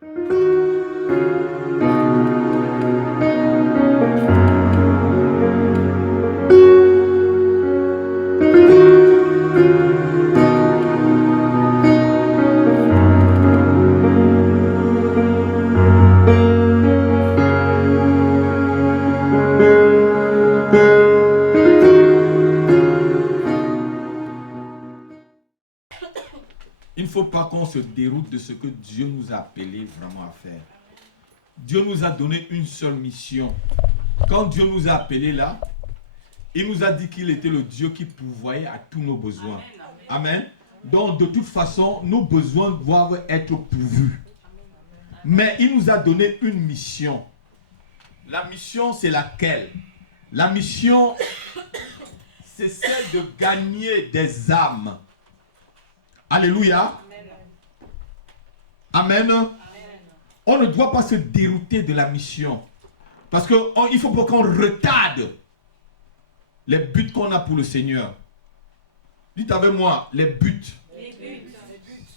Il ne faut pas qu'on se déroute de ce que Dieu nous a appelé vraiment à faire. Dieu nous a donné une seule mission. Quand Dieu nous a appelés là, il nous a dit qu'il était le Dieu qui pourvoyait à tous nos besoins. Amen. Donc de toute façon, nos besoins doivent être pourvus. Mais il nous a donné une mission. La mission, c'est laquelle? La mission, c'est celle de gagner des âmes. Alléluia. Amen. Amen. On ne doit pas se dérouter de la mission. Parce qu'il faut pas qu'on retarde les buts qu'on a pour le Seigneur. Dites avec moi, les buts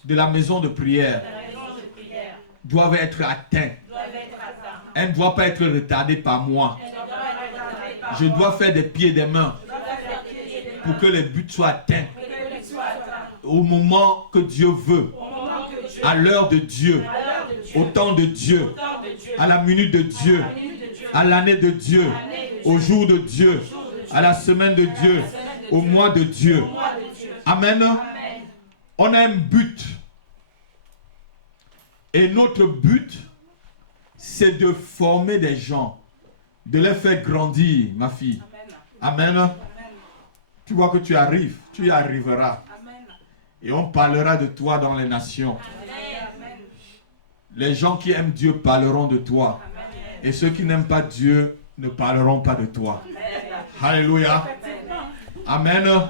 de la maison de prière doivent être atteints. Elle ne doit pas être retardée par moi. Je dois faire des pieds et des mains pour que les buts soient atteints. Au moment que Dieu veut, à l'heure de Dieu, au temps de Dieu, à la minute de Dieu, à l'année de Dieu, au jour de Dieu, à la semaine de Dieu, au mois de Dieu. Amen. On a un but. Et notre but, c'est de former des gens, de les faire grandir, ma fille. Amen. Tu vois que tu arrives, tu y arriveras. Et on parlera de toi dans les nations. Les gens qui aiment Dieu parleront de toi. Et ceux qui n'aiment pas Dieu ne parleront pas de toi. Alléluia. Amen.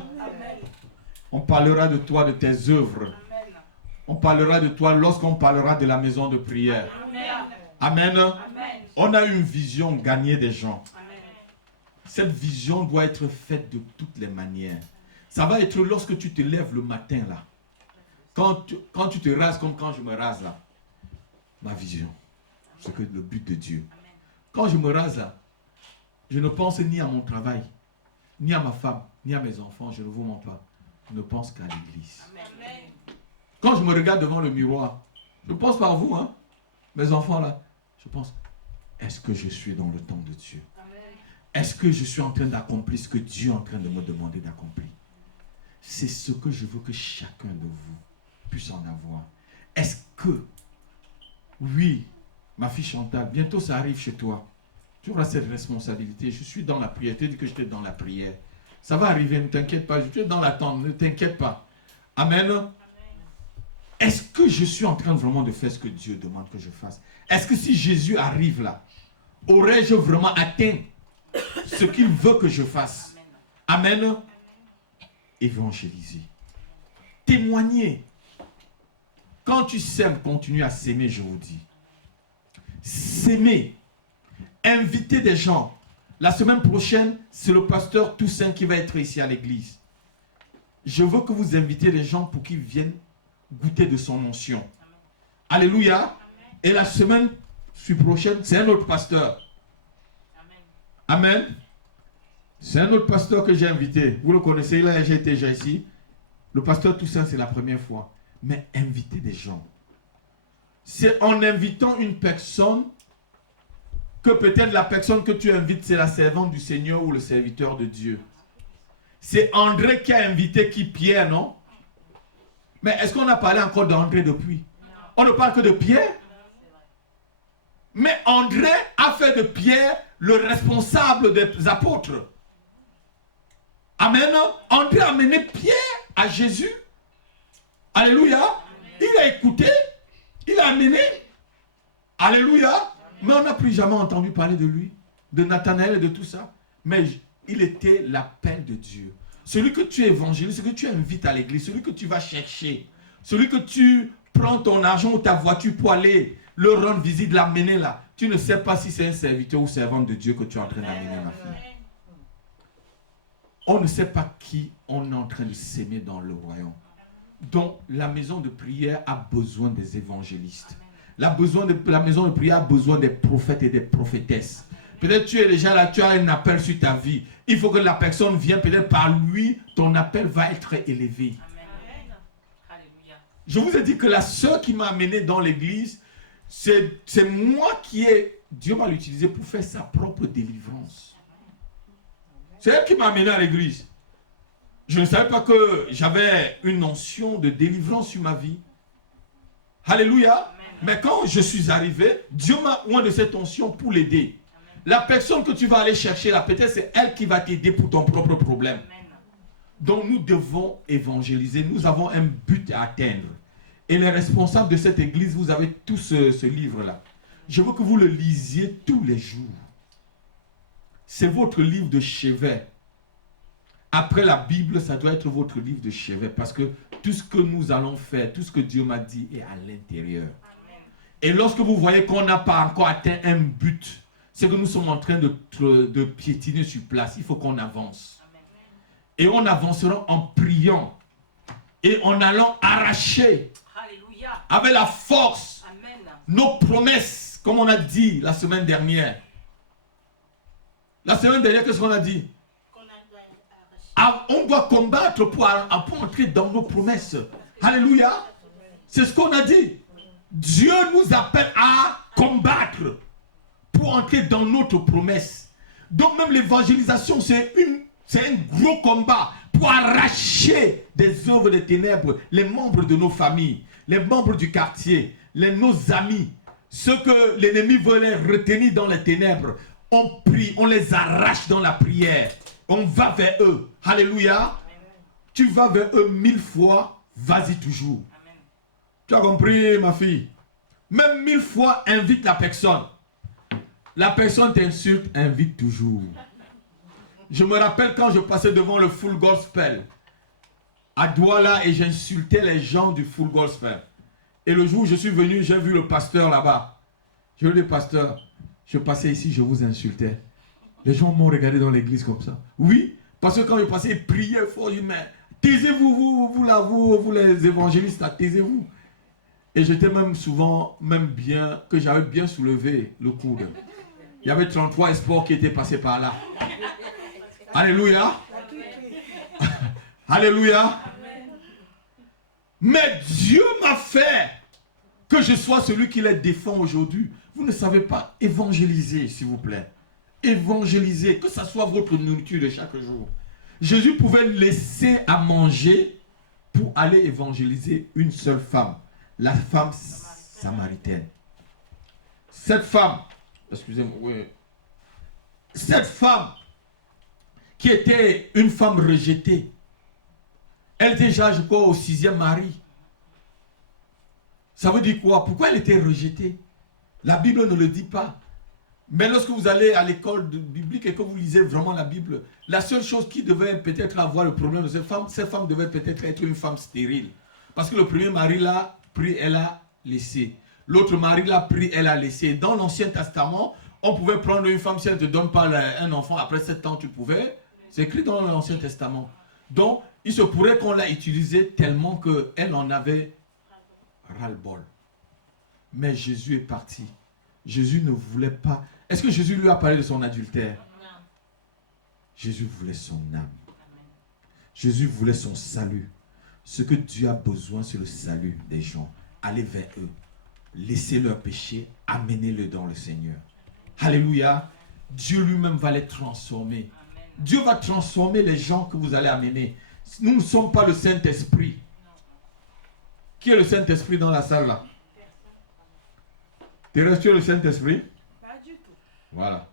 On parlera de toi, de tes œuvres. On parlera de toi lorsqu'on parlera de la maison de prière. Amen. On a une vision, gagner des gens. Cette vision doit être faite de toutes les manières. Ça va être lorsque tu te lèves le matin là. Quand tu te rases comme quand je me rase là. Ma vision. C'est que le but de Dieu. Quand je me rase là, je ne pense ni à mon travail, ni à ma femme, ni à mes enfants. Je ne vous montre pas. Je ne pense qu'à l'église. Quand je me regarde devant le miroir, je pense pas à vous, hein. Mes enfants là. Je pense, est-ce que je suis dans le temps de Dieu? Est-ce que je suis en train d'accomplir ce que Dieu est en train de me demander d'accomplir? C'est ce que je veux que chacun de vous puisse en avoir. Est-ce que, oui, ma fille Chantal, bientôt ça arrive chez toi. Tu auras cette responsabilité. Je suis dans la prière. Tu dis que j'étais dans la prière. Ça va arriver, ne t'inquiète pas. Tu es dans l'attente, ne t'inquiète pas. Amen. Est-ce que je suis en train vraiment de faire ce que Dieu demande que je fasse? Est-ce que si Jésus arrive là, aurais-je vraiment atteint ce qu'il veut que je fasse? Amen. Évangéliser. Témoigner. Quand tu sèmes, continue à s'aimer, je vous dis. S'aimer. Inviter des gens. La semaine prochaine, c'est le pasteur Toussaint qui va être ici à l'église. Je veux que vous invitez les gens pour qu'ils viennent goûter de son onction. Alléluia. Et la semaine prochaine, c'est un autre pasteur. Amen. C'est un autre pasteur que j'ai invité. Vous le connaissez, il a été déjà ici. Le pasteur Toussaint, c'est la première fois. Mais inviter des gens. C'est en invitant une personne que peut-être la personne que tu invites, c'est la servante du Seigneur ou le serviteur de Dieu. C'est André qui a invité qui? Pierre, non? Mais est-ce qu'on a parlé encore d'André depuis? On ne parle que de Pierre? Mais André a fait de Pierre le responsable des apôtres. Amen. André a mené Pierre à Jésus. Alléluia. Il a écouté. Il a amené. Alléluia. Mais on n'a plus jamais entendu parler de lui, de Nathanaël et de tout ça. Mais il était l'appel de Dieu. Celui que tu évangélises, celui que tu invites à l'église, celui que tu vas chercher, celui que tu prends ton argent ou ta voiture pour aller le rendre visite, l'amener là. Tu ne sais pas si c'est un serviteur ou servante de Dieu que tu es en train d'amener, ma fille. On ne sait pas qui on est en train de s'aimer dans le royaume. Donc, la maison de prière a besoin des évangélistes. La maison de prière a besoin des prophètes et des prophétesses. Peut-être tu es déjà là, tu as un appel sur ta vie. Il faut que la personne vienne, peut-être par lui, ton appel va être élevé. Amen. Je vous ai dit que la sœur qui m'a amené dans l'église, c'est moi qui ai... Dieu m'a l'utilisé pour faire sa propre délivrance. C'est elle qui m'a amené à l'église. Je ne savais pas que j'avais une notion de délivrance sur ma vie. Alléluia. Amen. Mais quand je suis arrivé, Dieu m'a oint de cette onction pour l'aider. La personne que tu vas aller chercher là, peut-être c'est elle qui va t'aider pour ton propre problème. Amen. Donc nous devons évangéliser. Nous avons un but à atteindre. Et les responsables de cette église, vous avez tous ce livre-là. Je veux que vous le lisiez tous les jours. C'est votre livre de chevet. Après la Bible, ça doit être votre livre de chevet. Parce que tout ce que nous allons faire, tout ce que Dieu m'a dit est à l'intérieur. Amen. Et lorsque vous voyez qu'on n'a pas encore atteint un but, c'est que nous sommes en train de piétiner sur place. Il faut qu'on avance. Amen. Et on avancera en priant. Et en allant arracher, Alléluia, avec la force, Amen, nos promesses, comme on a dit la semaine dernière. La semaine dernière, qu'est-ce qu'on a dit? On doit combattre pour entrer dans nos promesses. Alléluia. C'est ce qu'on a dit. Dieu nous appelle à combattre pour entrer dans notre promesse. Donc même l'évangélisation, c'est un gros combat pour arracher des œuvres des ténèbres les membres de nos familles, les membres du quartier, nos amis, ceux que l'ennemi veut retenir dans les ténèbres. On prie, on les arrache dans la prière. On va vers eux. Alléluia. Amen. Tu vas vers eux 1000 fois, vas-y toujours. Amen. Tu as compris, ma fille? Même 1000 fois, invite la personne. La personne t'insulte, invite toujours. Je me rappelle quand je passais devant le Full Gospel à Douala et j'insultais les gens du Full Gospel. Et le jour où je suis venu, j'ai vu le pasteur là-bas. Je lui ai dit, pasteur, je passais ici, je vous insultais. Les gens m'ont regardé dans l'église comme ça. Oui, parce que quand je passais, ils priaient fort. Ils disaient, mais taisez-vous, vous les évangélistes, taisez-vous. Et j'étais même souvent, que j'avais bien soulevé le coude. Il y avait 33 espoirs qui étaient passés par là. Alléluia. Alléluia. Mais Dieu m'a fait que je sois celui qui les défend aujourd'hui. Vous ne savez pas évangéliser, s'il vous plaît. Évangéliser, que ça soit votre nourriture de chaque jour. Jésus pouvait laisser à manger pour aller évangéliser une seule femme, la femme samaritaine. Cette femme, excusez-moi, oui. Cette femme qui était une femme rejetée, elle était déjà, je crois, au 6e mari. Ça veut dire quoi? Pourquoi elle était rejetée? La Bible ne le dit pas. Mais lorsque vous allez à l'école biblique et que vous lisez vraiment la Bible, la seule chose qui devait peut-être avoir le problème de cette femme devait peut-être être une femme stérile. Parce que le premier mari l'a pris, elle a laissé. L'autre mari l'a pris, elle a laissé. Dans l'Ancien Testament, on pouvait prendre une femme, si elle ne te donne pas un enfant, après 7 ans, tu pouvais. C'est écrit dans l'Ancien Testament. Donc, il se pourrait qu'on l'a utilisé tellement qu'elle en avait ras-le-bol. Mais Jésus est parti. Jésus ne voulait pas... Est-ce que Jésus lui a parlé de son adultère? Non. Jésus voulait son âme. Amen. Jésus voulait son salut. Ce que Dieu a besoin, c'est le salut des gens. Allez vers eux. Laissez leur péché. Amenez-le dans le Seigneur. Alléluia. Dieu lui-même va les transformer. Amen. Dieu va transformer les gens que vous allez amener. Nous ne sommes pas le Saint-Esprit. Qui est le Saint-Esprit dans la salle là? Thérèse, tu es le Saint-Esprit? Pas du tout. Voilà.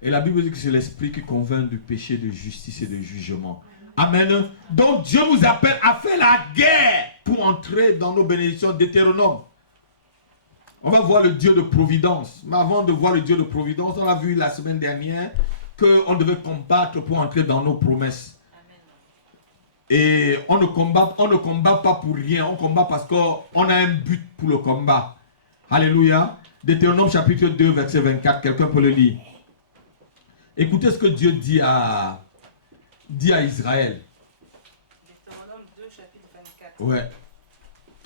Et la Bible dit que c'est l'Esprit qui convainc du péché, de justice et de jugement. Amen. Donc Dieu nous appelle à faire la guerre pour entrer dans nos bénédictions. Deutéronome. On va voir le Dieu de providence. Mais avant de voir le Dieu de providence, on a vu la semaine dernière qu'on devait combattre pour entrer dans nos promesses. Amen. Et on ne combat pas pour rien. On combat parce qu'on a un but pour le combat. Alléluia. Deutéronome chapitre 2, verset 24. Quelqu'un peut le lire. Écoutez ce que Dieu dit à Israël. Deutéronome 2, chapitre 24. Ouais.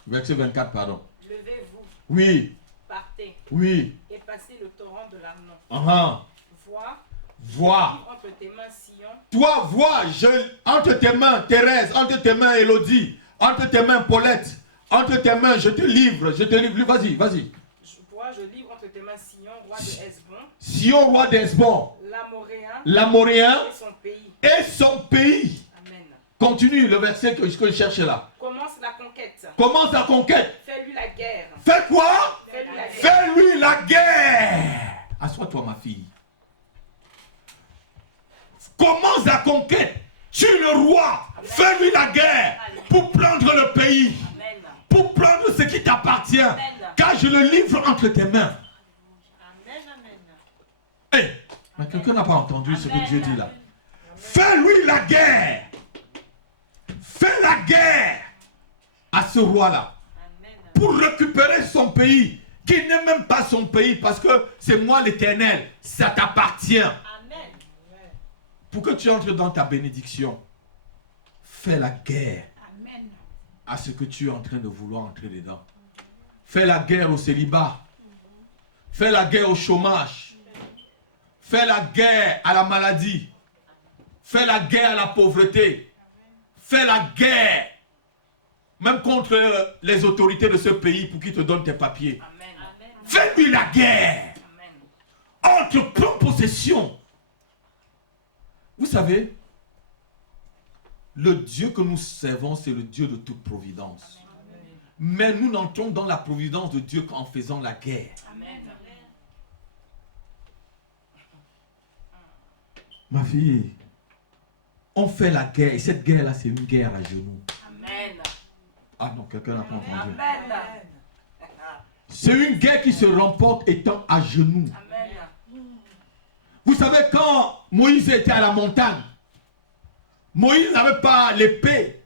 Verset 24, pardon. Levez-vous. Oui. Oui. Et passer le torrent de l'Arnon. Vois. Entre tes mains, Sion. Toi, vois, entre tes mains, Thérèse, entre tes mains, Élodie, entre tes mains, Paulette, entre tes mains, je te livre. Vas-y. Je livre entre tes mains Sion, roi de Hesbon. Sion, roi d'Hesbon. L'Amoréen. Et son pays. Amen. Continue le verset que je cherche là. Commence la conquête. Fais-lui la guerre. Fais quoi? Fais-lui la guerre. Assois-toi, ma fille. Commence la conquête. Tue le roi. Amen. Fais-lui la guerre. Amen. Pour prendre le pays. Amen. Pour prendre ce qui t'appartient. Car je le livre entre tes mains. Hey, mais quelqu'un n'a pas entendu ce que Dieu dit là. Fais-lui la guerre. Fais la guerre à ce roi-là. Pour récupérer son pays. Qui n'est même pas son pays. Parce que c'est moi l'Éternel. Ça t'appartient. Pour que tu entres dans ta bénédiction, fais la guerre à ce que tu es en train de vouloir entrer dedans. Fais la guerre au célibat. Fais la guerre au chômage. Fais la guerre à la maladie. Fais la guerre à la pauvreté. Fais la guerre même contre les autorités de ce pays pour qu'ils te donnent tes papiers. Fais-lui la guerre. Entre, prends possession. Vous savez, le Dieu que nous servons, c'est le Dieu de toute providence. Mais nous n'entrons dans la providence de Dieu qu'en faisant la guerre. Ma fille, on fait la guerre et cette guerre-là, c'est une guerre à genoux. Amen. Ah non, quelqu'un n'a pas entendu. C'est une guerre qui se remporte étant à genoux. Amen. Vous savez, quand Moïse était à la montagne, Moïse n'avait pas l'épée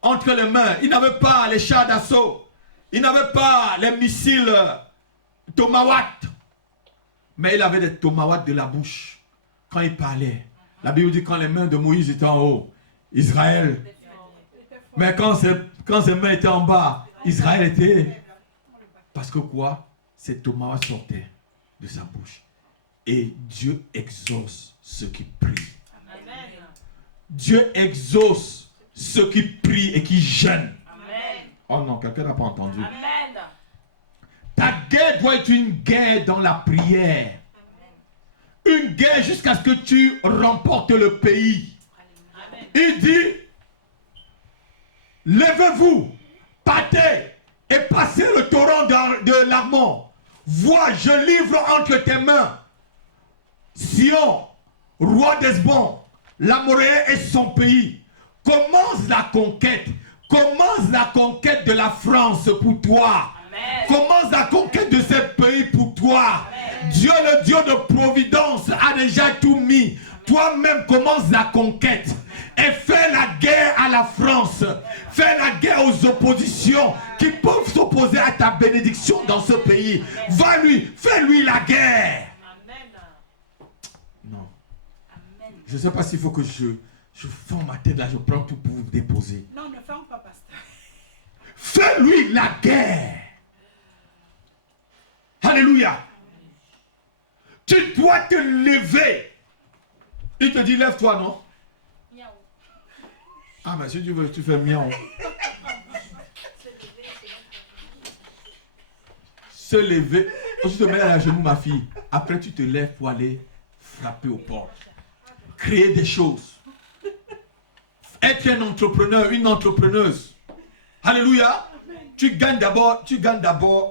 entre les mains, il n'avait pas les chars d'assaut, il n'avait pas les missiles Tomahawk, mais il avait des Tomahawk de la bouche. Quand il parlait, la Bible dit quand les mains de Moïse étaient en haut, Israël. Mais quand ses mains étaient en bas, Israël était. Parce que quoi? Ces Tomahawk sortaient de sa bouche. Et Dieu exauce ceux qui prient. Amen. Dieu exauce ceux qui prient et qui jeûnent. Amen. Oh non, quelqu'un n'a pas entendu. Amen. Ta guerre doit être une guerre dans la prière. Amen. Une guerre jusqu'à ce que tu remportes le pays. Amen. Il dit, levez-vous, partez et passez le torrent de l'Arnon. Vois, je livre entre tes mains Sion, roi d'Hesbon, l'Amoréen et son pays. Commence la conquête. Commence la conquête de la France pour toi. Amen. Commence la conquête de ce pays pour toi. Amen. Dieu, le Dieu de providence, a déjà tout mis. Toi-même commence la conquête. Et fais la guerre à la France. Fais la guerre aux oppositions qui peuvent s'opposer à ta bénédiction dans ce pays. Va-lui, fais-lui la guerre. Non. Je ne sais pas s'il faut que je ferme ma tête là, je prends tout pour vous déposer. Non, ne ferme pas, pasteur. Fais-lui la guerre. Alléluia. Tu dois te lever. Il te dit, lève-toi, non? Miaou. Ah, mais si tu veux, tu fais miaou. Se lever. Tu te mets à la genou, ma fille. Après, tu te lèves pour aller frapper aux portes. Créer des choses. Être un entrepreneur, une entrepreneuse. Alléluia. Tu gagnes d'abord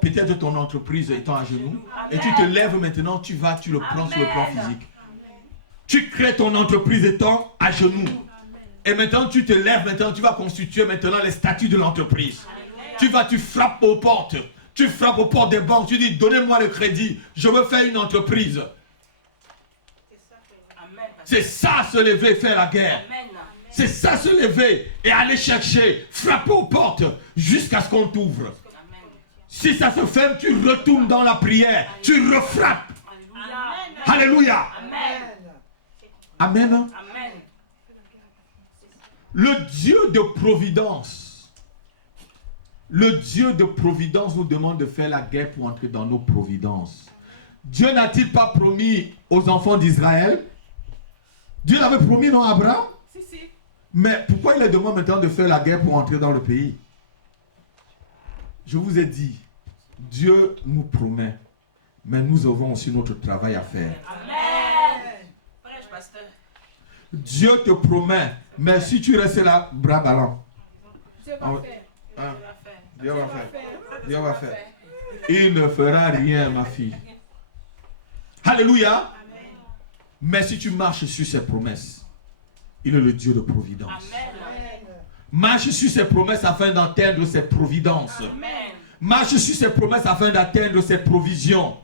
peut-être ton entreprise étant à genoux. Amen. Et tu te lèves maintenant, tu le prends Amen. Sur le plan physique. Tu crées ton entreprise étant à genoux. Amen. Et maintenant tu te lèves, maintenant tu vas constituer maintenant les statuts de l'entreprise. Tu frappes aux portes. Tu frappes aux portes des banques. Tu dis, donnez-moi le crédit. Je veux faire une entreprise. C'est ça se lever et faire la guerre. Amen. C'est ça se lever et aller chercher, frapper aux portes jusqu'à ce qu'on t'ouvre. Si ça se ferme, tu retournes dans la prière, tu refrappes. Alléluia. Amen. Amen. Amen. Le Dieu de providence Le Dieu de providence nous demande de faire la guerre pour entrer dans nos providences. Dieu n'a-t-il pas promis aux enfants d'Israël? Dieu l'avait promis, non, à Abraham? Si, si. Mais pourquoi il leur demande maintenant de faire la guerre pour entrer dans le pays? Je vous ai dit, Dieu nous promet, mais nous avons aussi notre travail à faire. Amen. Prêche, pasteur. Dieu te promet, mais si tu restes là, bras ballants. Dieu va faire. Hein? Dieu va faire. Dieu va faire. Il ne fera rien, ma fille. Alléluia. Amen. Mais si tu marches sur ses promesses, il est le Dieu de providence. Amen. Marche sur ses promesses afin d'atteindre ses providences. Amen. Marche sur ses promesses afin d'atteindre ses provisions.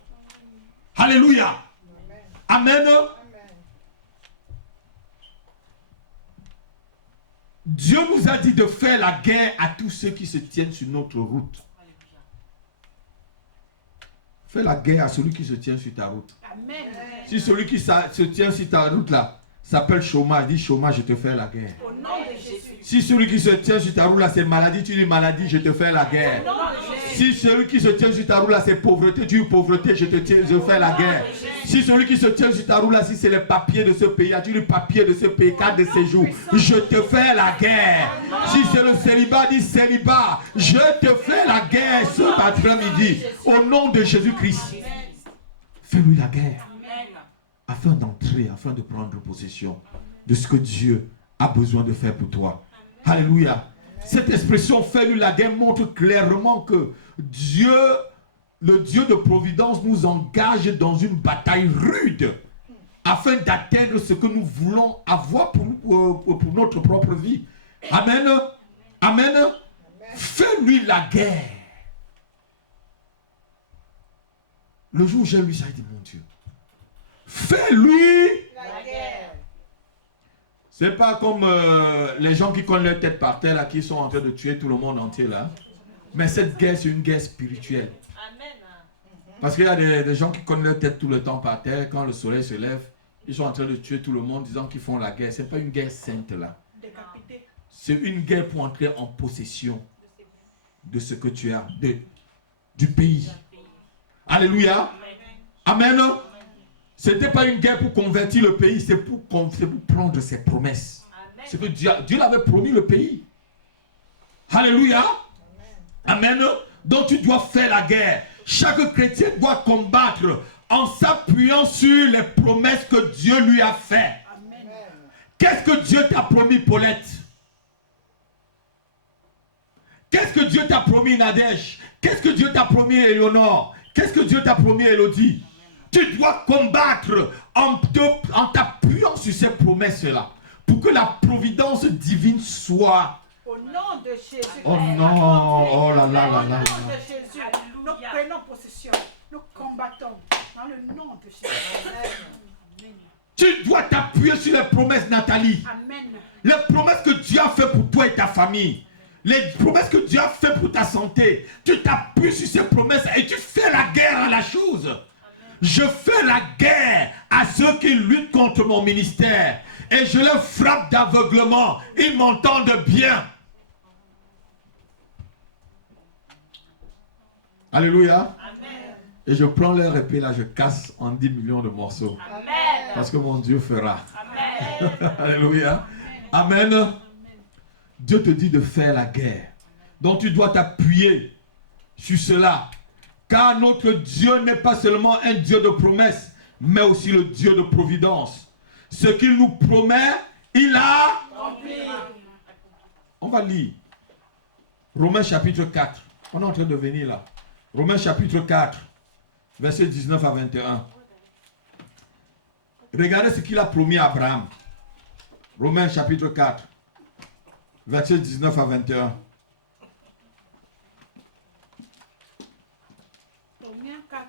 Alléluia. Amen. Dieu nous a dit de faire la guerre à tous ceux qui se tiennent sur notre route. Fais la guerre à celui qui se tient sur ta route. Amen. Si celui qui se tient sur ta route là s'appelle chômage, dis chômage, je te fais la guerre. Au nom de Jésus. Si celui qui se tient sur ta route là c'est maladie, tu dis maladie, je te fais la guerre. Au nom de Jésus. Si celui qui se tient sur ta roue là c'est pauvreté, tu dis pauvreté, je fais la guerre. Si celui qui se tient sur ta roue là, si c'est les papiers de ce pays, tu dis papier de ce pays, carte de séjour, je te fais la guerre. Si c'est le célibat, dis célibat, je te fais la guerre ce après-midi. Au nom de Jésus-Christ, fais-lui la guerre. Afin d'entrer, afin de prendre possession de ce que Dieu a besoin de faire pour toi. Alléluia. Cette expression fais-lui la guerre montre clairement que Dieu, le Dieu de providence, nous engage dans une bataille rude afin d'atteindre ce que nous voulons avoir pour notre propre vie. Amen. Amen. Fais-lui la guerre. Le jour où j'ai lu ça, il dit mon Dieu. Fais-lui La guerre. C'est pas comme les gens qui collent leur tête par terre là, qui sont en train de tuer tout le monde entier là. Mais cette guerre, c'est une guerre spirituelle. Amen. Parce qu'il y a des gens qui collent leur tête tout le temps par terre. Quand le soleil se lève, ils sont en train de tuer tout le monde disant qu'ils font la guerre. C'est pas une guerre sainte là. Décapité. C'est une guerre pour entrer en possession de ce que tu as, du pays. Alléluia. Amen. C'était pas une guerre pour convertir le pays, c'est pour prendre ses promesses. C'est que Dieu l'avait promis le pays. Alléluia. Amen. Donc tu dois faire la guerre. Chaque chrétien doit combattre en s'appuyant sur les promesses que Dieu lui a faites. Qu'est-ce que Dieu t'a promis, Paulette? Qu'est-ce que Dieu t'a promis, Nadège? Qu'est-ce que Dieu t'a promis, Éléonore? Qu'est-ce que Dieu t'a promis, Élodie? Tu dois combattre en t'appuyant sur ces promesses-là pour que la providence divine soit. Au nom de Jésus. Oh non, oh là là là Au là. nom de Jésus. Nous prenons possession. Nous combattons dans le nom de Jésus. Tu dois t'appuyer sur les promesses, Nathalie. Amen. Les promesses que Dieu a fait pour toi et ta famille. Les promesses que Dieu a fait pour ta santé. Tu t'appuies sur ces promesses et tu fais la guerre à la chose. Je fais la guerre à ceux qui luttent contre mon ministère. Et je les frappe d'aveuglement. Ils m'entendent bien. Alléluia. Amen. Et je prends leur épée là, je casse en 10 millions de morceaux. Amen. Parce que mon Dieu fera. Amen. Alléluia. Amen. Dieu te dit de faire la guerre. Donc tu dois t'appuyer sur cela. Car notre Dieu n'est pas seulement un Dieu de promesses, mais aussi le Dieu de providence. Ce qu'il nous promet, il a Rempli. On va lire. Romains chapitre 4. On est en train de venir là. Romains chapitre 4, versets 19 à 21. Regardez ce qu'il a promis à Abraham. Romains chapitre 4, versets 19 à 21. Romains 4,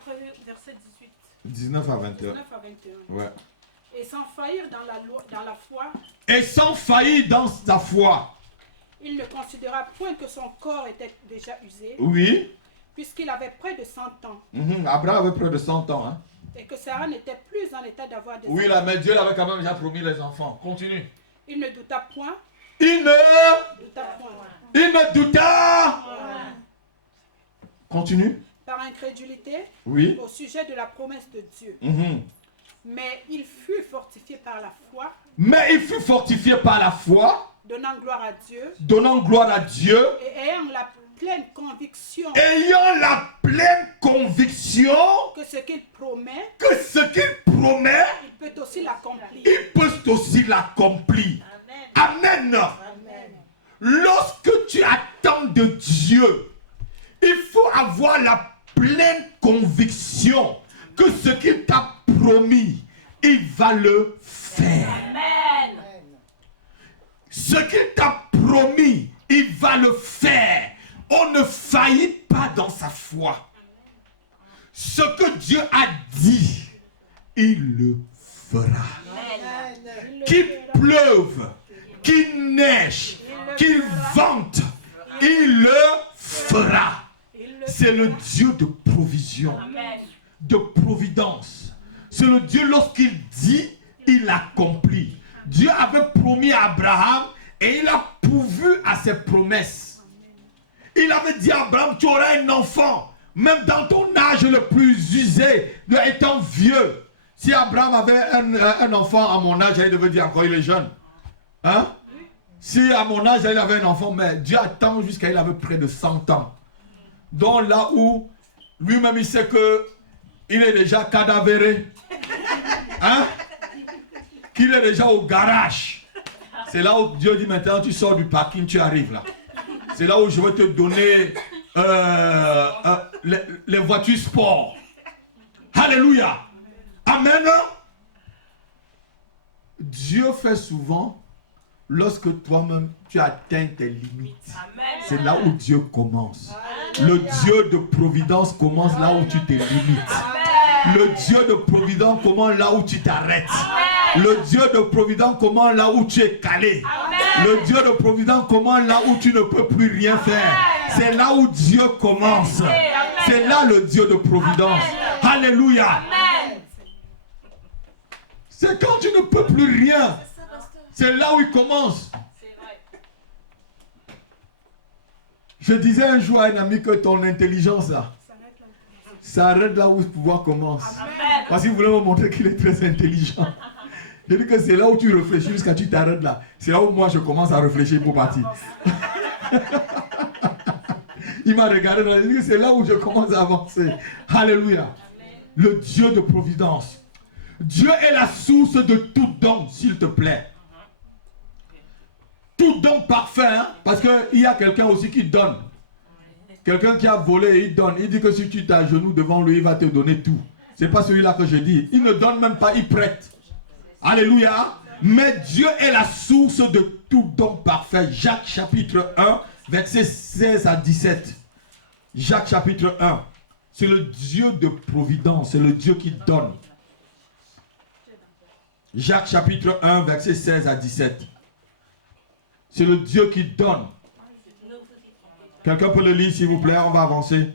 verset 18. 19 à 21. 19 à 21. Ouais. Et sans faillir dans la foi, Et sans faillir dans sa foi. il ne considéra point que son corps était déjà usé, Oui. puisqu'il avait près de 100 ans, Abraham avait près de 100 ans. Hein? et que Sarah n'était plus en état d'avoir des Oui, enfants. là, mais Dieu l'avait quand même déjà promis les enfants. Continue. Il ne douta point, Il ne douta point. douta Continue. Par incrédulité, Oui. au sujet de la promesse de Dieu. Mhm. Mais il fut fortifié par la foi, Mais il fut fortifié par la foi, donnant gloire à Dieu, donnant gloire à Dieu, et ayant la pleine conviction ayant la pleine conviction que ce qu'il promet, que ce qu'il promet, il peut aussi l'accomplir. il peut aussi l'accomplir. Amen. Lorsque tu attends de Dieu, il faut avoir la pleine conviction que ce qu'il t'a promis, il va le faire. Amen. Ce qu'il t'a promis, il va le faire. On ne faillit pas dans sa foi. Ce que Dieu a dit, il le fera. Qu'il pleuve, qu'il neige, qu'il vente, il le fera. C'est le Dieu de provision, de providence. C'est le Dieu, lorsqu'il dit, il accomplit. Dieu avait promis à Abraham et il a pourvu à ses promesses. Il avait dit à Abraham, tu auras un enfant, même dans ton âge le plus usé, étant vieux. Si Abraham avait un enfant à mon âge, il devait dire encore, il est jeune. Hein? Si à mon âge, il avait un enfant, mais Dieu attend jusqu'à il avait près de 100 ans. Donc là où lui-même il sait que il est déjà cadavéré. Hein? Qu'il est déjà au garage. C'est là où Dieu dit maintenant tu sors du parking, tu arrives là. C'est là où je vais te donner les voitures sport. Alléluia. Amen. Dieu fait souvent lorsque toi-même tu atteins tes limites. C'est là où Dieu commence. Le Dieu de providence commence là où tu te limites. Le Dieu de providence commence là où tu t'arrêtes. Le Dieu de providence commence là où tu es calé. Le Dieu de providence commence là où tu ne peux plus rien faire. C'est là où Dieu commence. C'est là le Dieu de providence. Alléluia. C'est quand tu ne peux plus rien. C'est là où il commence. Je disais un jour à un ami que ton intelligence là, ça arrête là où le pouvoir commence. Parce qu'il voulait me montrer qu'il est très intelligent. Je dis que c'est là où tu réfléchis jusqu'à tu t'arrêtes là. C'est là où moi je commence à réfléchir pour partir. Il m'a regardé, il a dit que c'est là où je commence à avancer. Alléluia. Le Dieu de providence. Dieu est la source de tout don, s'il te plaît. Tout don parfait, hein? Parce qu'il y a quelqu'un aussi qui donne. Quelqu'un qui a volé et il donne. Il dit que si tu t'agenouilles devant lui, il va te donner tout. Ce n'est pas celui-là que je dis. Il ne donne même pas, il prête. Alléluia. Mais Dieu est la source de tout don parfait. Jacques chapitre 1, versets 16 à 17. Jacques chapitre 1. C'est le Dieu de providence. C'est le Dieu qui donne. Jacques chapitre 1, versets 16 à 17. C'est le Dieu qui donne. Quelqu'un peut le lire s'il vous plaît, on va avancer.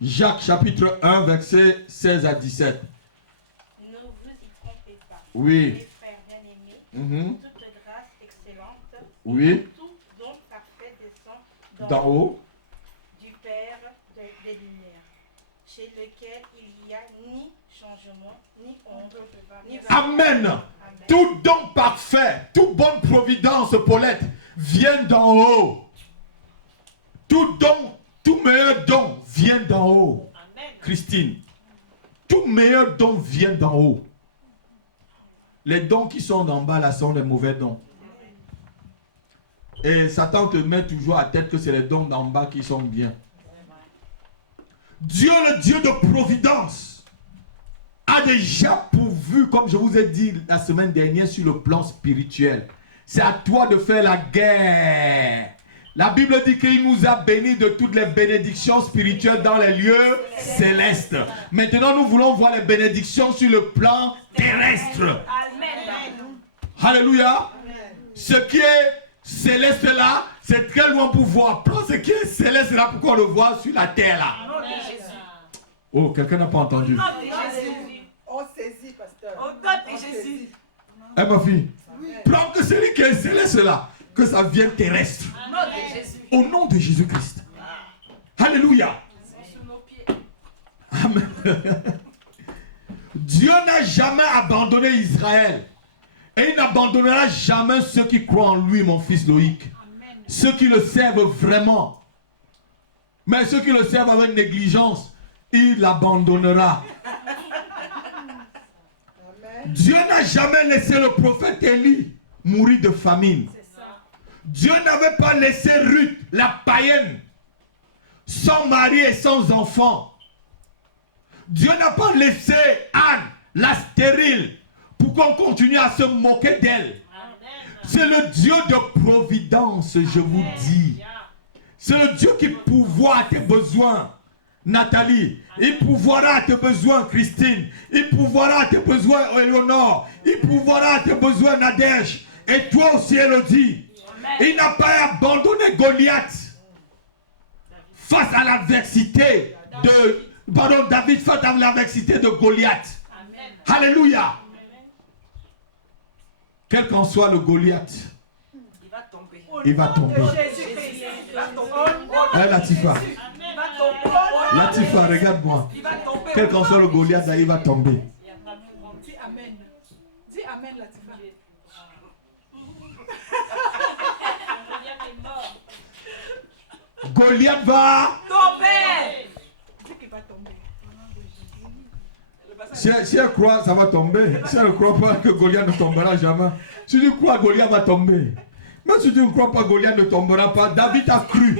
Jacques chapitre 1, verset 16 à 17. Ne vous y trompez pas. Oui. Mes frères bien-aimés, toute grâce excellente, Oui. tout don parfait descend D'en haut. du Père des lumières, chez lequel il n'y a ni changement, ni ombre, ni Amen. Amen. Tout don parfait, toute bonne providence, Paulette, vient d'en haut. Tout don, tout meilleur don vient d'en haut. Christine, tout meilleur don vient d'en haut. Les dons qui sont d'en bas là sont des mauvais dons. Et Satan te met toujours à tête que c'est les dons d'en bas qui sont bien. Dieu, le Dieu de providence, a déjà pourvu, comme je vous ai dit la semaine dernière, sur le plan spirituel. C'est à toi de faire la guerre. La Bible dit qu'il nous a bénis de toutes les bénédictions spirituelles dans les lieux célestes. Maintenant, nous voulons voir les bénédictions sur le plan terrestre. Alléluia. Ce qui est céleste là, c'est très loin pour voir. Prends ce qui est céleste là pour qu'on le voit sur la terre là. Oh, quelqu'un n'a pas entendu. On saisit, pasteur. Au nom de Jésus. Eh ma fille, prends que celui qui est céleste là, que ça vienne terrestre. Au nom de Jésus. Au nom de Jésus-Christ. Alléluia. Amen. Dieu n'a jamais abandonné Israël. Et il n'abandonnera jamais ceux qui croient en lui, mon fils Loïc. Amen. Ceux qui le servent vraiment. Mais ceux qui le servent avec négligence, il l'abandonnera. Dieu n'a jamais laissé le prophète Élie mourir de famine. Dieu n'avait pas laissé Ruth, la païenne, sans mari et sans enfant. Dieu n'a pas laissé Anne, la stérile, pour qu'on continue à se moquer d'elle. C'est le Dieu de providence, je vous dis. C'est le Dieu qui pourvoit à tes besoins. Nathalie, il pourvoira à tes besoins, Christine. Il pourvoira à tes besoins, Éléonore. Il pourvoira à tes besoins, Nadège. Et toi aussi, Élodie. Il n'a pas abandonné Goliath face à l'adversité de... Pardon, David face à l'adversité de Goliath. Alléluia. Quel qu'en soit le Goliath, Il va tomber. il va tomber. Là, Latifa. Latifa, regarde-moi. Quel qu'en soit le Goliath, là, il va tomber. Dis Amen. Dis Amen, Latifa. Goliath va Tomber. Dis qu'il va tomber. si elle croit, ça va tomber. Si elle ne croit pas que Goliath ne tombera jamais. Si tu crois, Goliath va tomber. Mais si tu ne crois pas, Goliath ne tombera pas. David a cru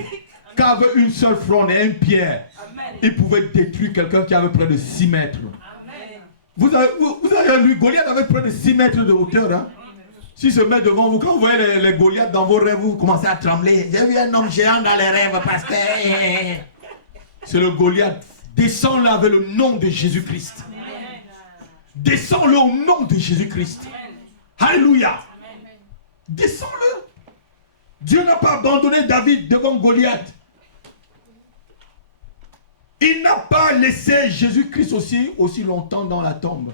qu'avec une seule fronde et une pierre, il pouvait détruire quelqu'un qui avait près de 6 mètres. Vous avez lu, Goliath avait près de 6 mètres de hauteur. Hein? S'il se met devant vous, quand vous voyez les Goliaths dans vos rêves, vous commencez à trembler. J'ai vu un homme géant dans les rêves parce que... C'est le Goliath. Descends-le avec le nom de Jésus-Christ. Descends-le au nom de Jésus-Christ. Alléluia. Descends-le. Dieu n'a pas abandonné David devant Goliath. Il n'a pas laissé Jésus-Christ aussi longtemps dans la tombe.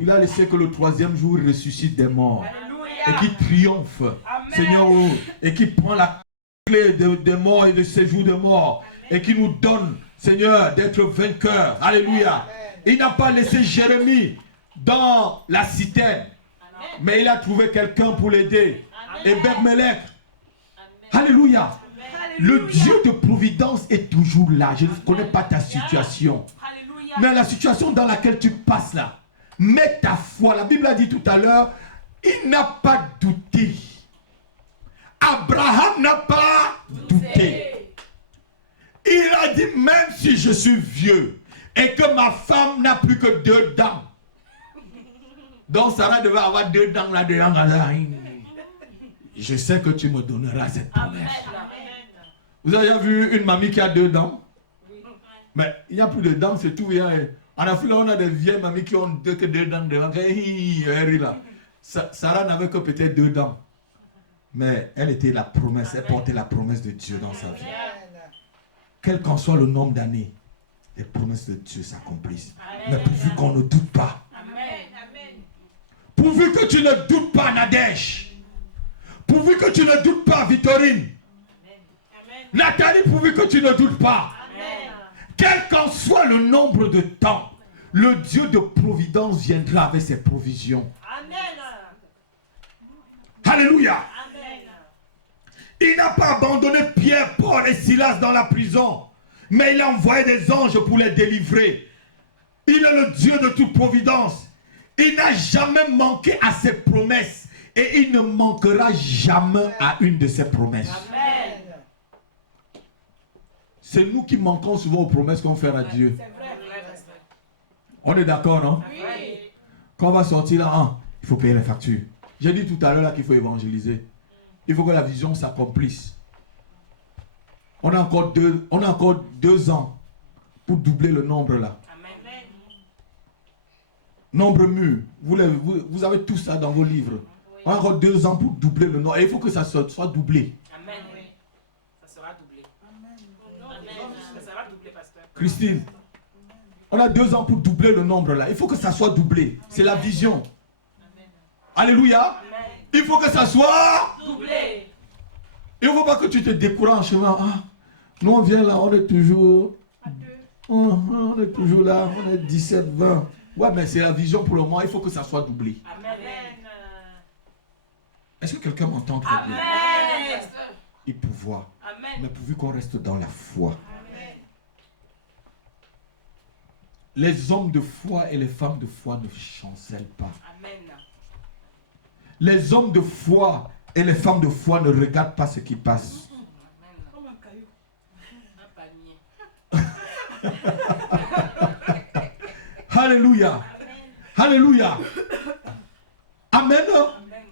Il a laissé que le 3e jour il ressuscite des morts. Et qui triomphe. Amen. Seigneur, et qui prend la clé des morts et de séjour de morts. Et qui nous donne, Seigneur, d'être vainqueurs. Alléluia. Amen. Il n'a pas laissé Jérémie dans la citerne. Mais il a trouvé quelqu'un pour l'aider. Et Ebed-Melech. Alléluia. Amen. Le Dieu de providence est toujours là. Je ne connais pas ta situation. Alléluia. Mais la situation dans laquelle tu passes là, mets ta foi. La Bible a dit tout à l'heure, il n'a pas douté. Abraham n'a pas douté. Il a dit, même si je suis vieux et que ma femme n'a plus que 2 dents. Donc Sarah devait avoir 2 dents là-dedans. Je sais que tu me donneras cette promesse. Amen. Vous avez vu une mamie qui a 2 dents? Mais il n'y a plus de dents, c'est tout. En Afrique, on a des vieilles mamies qui ont que 2 dents devant. Sarah n'avait que peut-être 2 dents. Mais elle était la promesse, elle portait la promesse de Dieu dans sa vie. Quel qu'en soit le nombre d'années, les promesses de Dieu s'accomplissent. Mais pourvu qu'on ne doute pas. Pourvu que tu ne doutes pas, Nadège. Pourvu que tu ne doutes pas, Victorine. Nathalie, pourvu que tu ne doutes pas. Amen. Quel qu'en soit le nombre de temps, le Dieu de providence viendra avec ses provisions. Amen. Alléluia. Amen. Il n'a pas abandonné Pierre, Paul et Silas dans la prison, mais il a envoyé des anges pour les délivrer. Il est le Dieu de toute providence. Il n'a jamais manqué à ses promesses et il ne manquera jamais à une de ses promesses. Amen. C'est nous qui manquons souvent aux promesses qu'on fait à Dieu. On est d'accord, non? Oui. Quand on va sortir là, il faut payer les factures. J'ai dit tout à l'heure qu'il faut évangéliser. Il faut que la vision s'accomplisse. On a encore 2 ans pour doubler le nombre là. Amen. Nombre mûr. Vous avez tout ça dans vos livres. Oui. On a encore 2 ans pour doubler le nombre. Et il faut que ça soit doublé. Amen. Ça sera doublé. Christine, on a 2 ans pour doubler le nombre là. Il faut que ça soit doublé. C'est la vision. Amen. Alléluia. Amen. Il faut que ça soit doublé. Il ne faut pas que tu te décourages. Nous, on vient là, on est toujours... À deux. On est toujours là, on est 17, 20. Ouais, mais c'est la vision pour le moment, il faut que ça soit doublé. Amen. Est-ce que quelqu'un m'entend très bien? Amen. Et pouvoir. Amen. Mais pourvu qu'on reste dans la foi. Amen. Les hommes de foi et les femmes de foi ne chancellent pas. Amen. Les hommes de foi et les femmes de foi ne regardent pas ce qui passe. Amen. Comme un caillou. Un panier. Alléluia. Alléluia. Amen. Amen.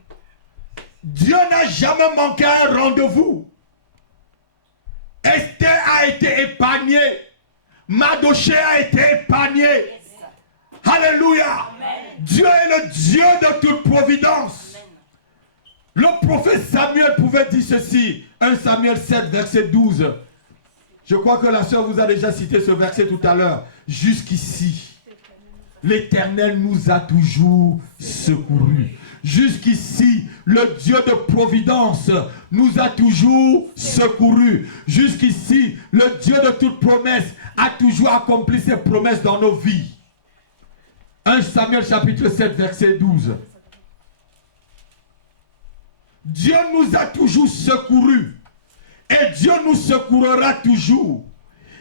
Dieu n'a jamais manqué à un rendez-vous. Esther a été épargnée. Mardochée a été épargné. Alléluia. Amen. Dieu est le Dieu de toute providence. Amen. Le prophète Samuel pouvait dire ceci. 1 Samuel 7, verset 12. Je crois que la sœur vous a déjà cité ce verset tout à l'heure. Jusqu'ici, l'Éternel nous a toujours secourus. Jusqu'ici, le Dieu de providence nous a toujours secourus. Jusqu'ici, le Dieu de toute promesse a toujours accompli ses promesses dans nos vies. 1 Samuel chapitre 7, verset 12. Dieu nous a toujours secourus. Et Dieu nous secourra toujours.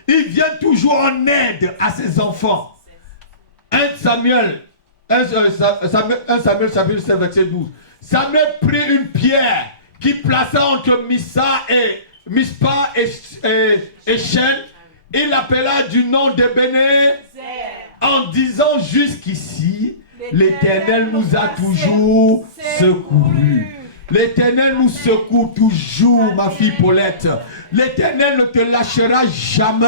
Il vient toujours en aide à ses enfants. 1 Samuel chapitre 7, verset 12. Samuel prit une pierre qui plaça entre Mispa et Shen. Il l'appela du nom d'Ebenezer en disant jusqu'ici, l'Éternel nous a toujours secourus. L'Éternel nous secourt toujours, ma fille Paulette. L'Éternel ne te lâchera jamais.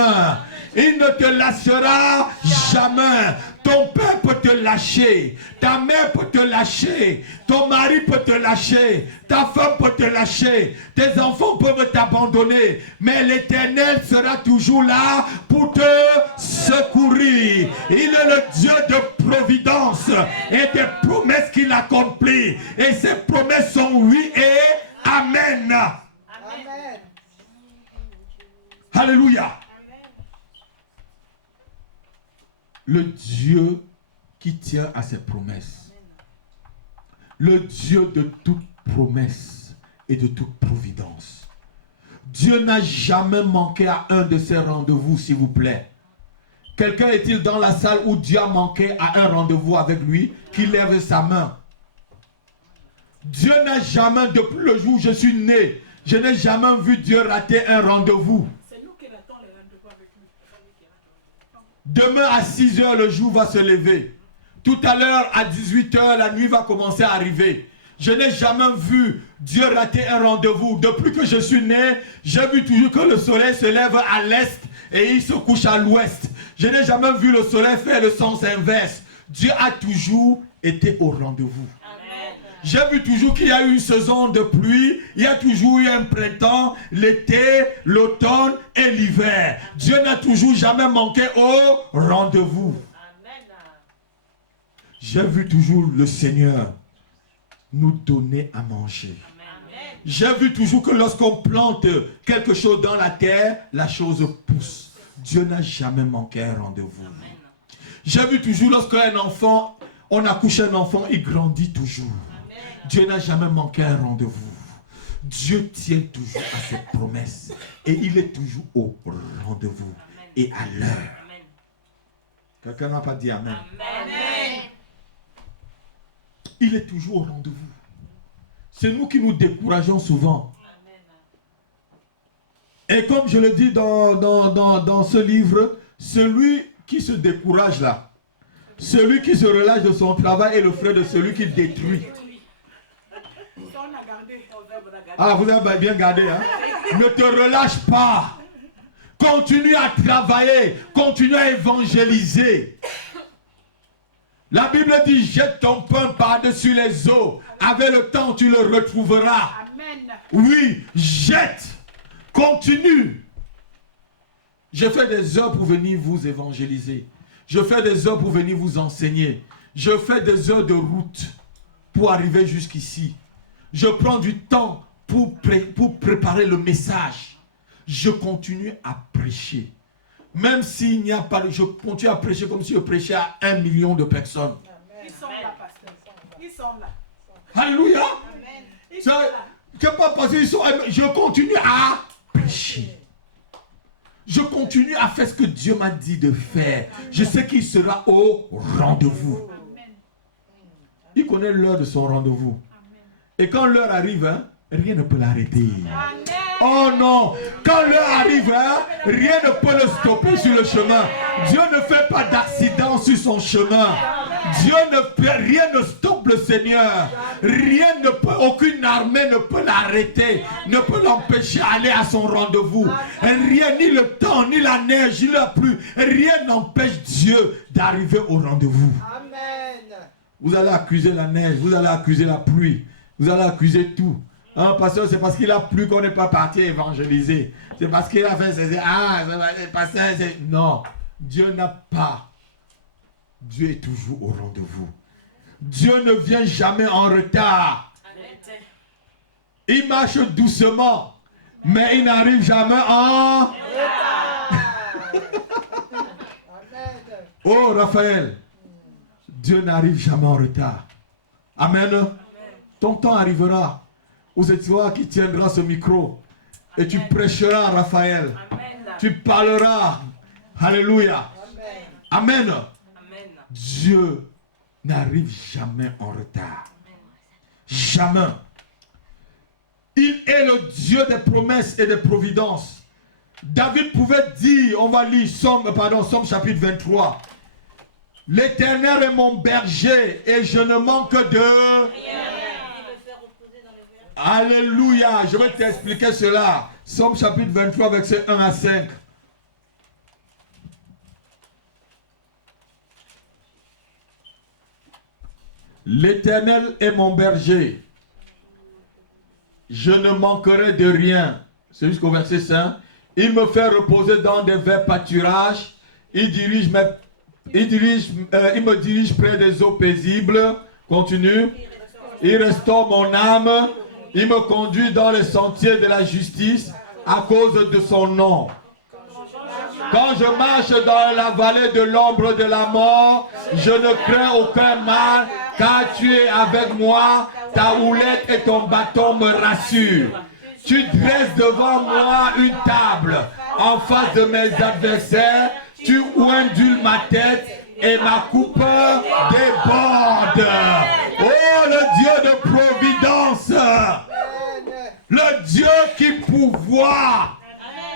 Il ne te lâchera jamais. Ton père peut te lâcher. Ta mère peut te lâcher. Ton mari peut te lâcher. Ta femme peut te lâcher. Tes enfants peuvent t'abandonner. Mais l'Éternel sera toujours là pour te secourir. Il est le Dieu de providence et des promesses qu'il accomplit. Et ces promesses sont oui et amen. Amen. Alléluia. Le Dieu qui tient à ses promesses. Le Dieu de toute promesse et de toute providence. Dieu n'a jamais manqué à un de ses rendez-vous, s'il vous plaît. Quelqu'un est-il dans la salle où Dieu a manqué à un rendez-vous avec lui, qui lève sa main? Dieu n'a jamais, depuis le jour où je suis né, je n'ai jamais vu Dieu rater un rendez-vous. C'est nous qui ratons les rendez-vous avec lui. Demain à 6 h, le jour va se lever. Tout à l'heure, à 18 h, la nuit va commencer à arriver. Je n'ai jamais vu Dieu rater un rendez-vous. Depuis que je suis né, j'ai vu toujours que le soleil se lève à l'est et il se couche à l'ouest. Je n'ai jamais vu le soleil faire le sens inverse. Dieu a toujours été au rendez-vous. J'ai vu toujours qu'il y a eu une saison de pluie, il y a toujours eu un printemps, l'été, l'automne et l'hiver. Dieu n'a toujours jamais manqué au rendez-vous. J'ai vu toujours le Seigneur nous donner à manger. J'ai vu toujours que lorsqu'on plante quelque chose dans la terre, la chose pousse. Dieu n'a jamais manqué un rendez-vous. J'ai vu toujours lorsqu'un enfant, on accouche un enfant, il grandit toujours. Dieu n'a jamais manqué un rendez-vous. Dieu tient toujours à ses promesses. Et il est toujours au rendez-vous. Et à l'heure. Quelqu'un n'a pas dit amen. Amen. Il est toujours au rendez-vous. C'est nous qui nous décourageons souvent. Et comme je le dis dans ce livre, celui qui se décourage là, celui qui se relâche de son travail est le frère de celui qui détruit. Ça, on a gardé. Ah, vous avez bien gardé, hein? Ne te relâche pas. Continue à travailler. Continue à évangéliser. La Bible dit, jette ton pain par-dessus les eaux. Avec le temps, tu le retrouveras. Amen. Oui, jette. Continue. Je fais des heures pour venir vous évangéliser. Je fais des heures pour venir vous enseigner. Je fais des heures de route pour arriver jusqu'ici. Je prends du temps pour préparer le message. je continue à prêcher. Même s'il n'y a pas, je continue à prêcher comme si je prêchais à 1 million de personnes. Ils sont là, pasteur. Ils sont là. Alléluia. Ils sont là. Je continue à prêcher. Je continue à faire ce que Dieu m'a dit de faire. Je sais qu'il sera au rendez-vous. Il connaît l'heure de son rendez-vous. Et quand l'heure arrive, hein, rien ne peut l'arrêter. Oh non, quand l'heure arrive, hein, rien ne peut le stopper sur le chemin. Dieu ne fait pas d'accident sur son chemin. Rien ne stoppe le Seigneur. Rien ne peut, aucune armée ne peut l'arrêter, ne peut l'empêcher d'aller à son rendez-vous. Rien, ni le temps, ni la neige, ni la pluie, rien n'empêche Dieu d'arriver au rendez-vous. Amen. Vous allez accuser la neige, vous allez accuser la pluie, vous allez accuser tout. Hein, pasteur, c'est parce qu'il a plu qu'on n'est pas parti évangéliser. C'est parce qu'il a fait ses... pasteur, non, Dieu n'a pas. Dieu est toujours au rendez-vous. Dieu ne vient jamais en retard. Il marche doucement, mais il n'arrive jamais en retard. Oh, Raphaël, Dieu n'arrive jamais en retard. Amen. Ton temps arrivera où c'est toi qui tiendras ce micro et tu prêcheras, Raphaël. Tu parleras. Alléluia. Amen. Dieu n'arrive jamais en retard. Jamais. Il est le Dieu des promesses et des providences. David pouvait dire, on va lire Somme chapitre 23. L'Éternel est mon berger et je ne manque de rien. Alléluia. Je vais t'expliquer cela. Somme chapitre 23, versets 1 à 5. L'Éternel est mon berger. Je ne manquerai de rien. C'est jusqu'au verset 5. Il me fait reposer dans des verts pâturages. Il me dirige près des eaux paisibles. Continue. Il restaure mon âme. Il me conduit dans les sentiers de la justice à cause de son nom. Quand je marche dans la vallée de l'ombre de la mort, je ne crains aucun mal, car tu es avec moi, ta houlette et ton bâton me rassurent. Tu dresses devant moi une table en face de mes adversaires, tu indules ma tête et ma coupe déborde. Oh, le Dieu de providence, le Dieu qui pourvoit,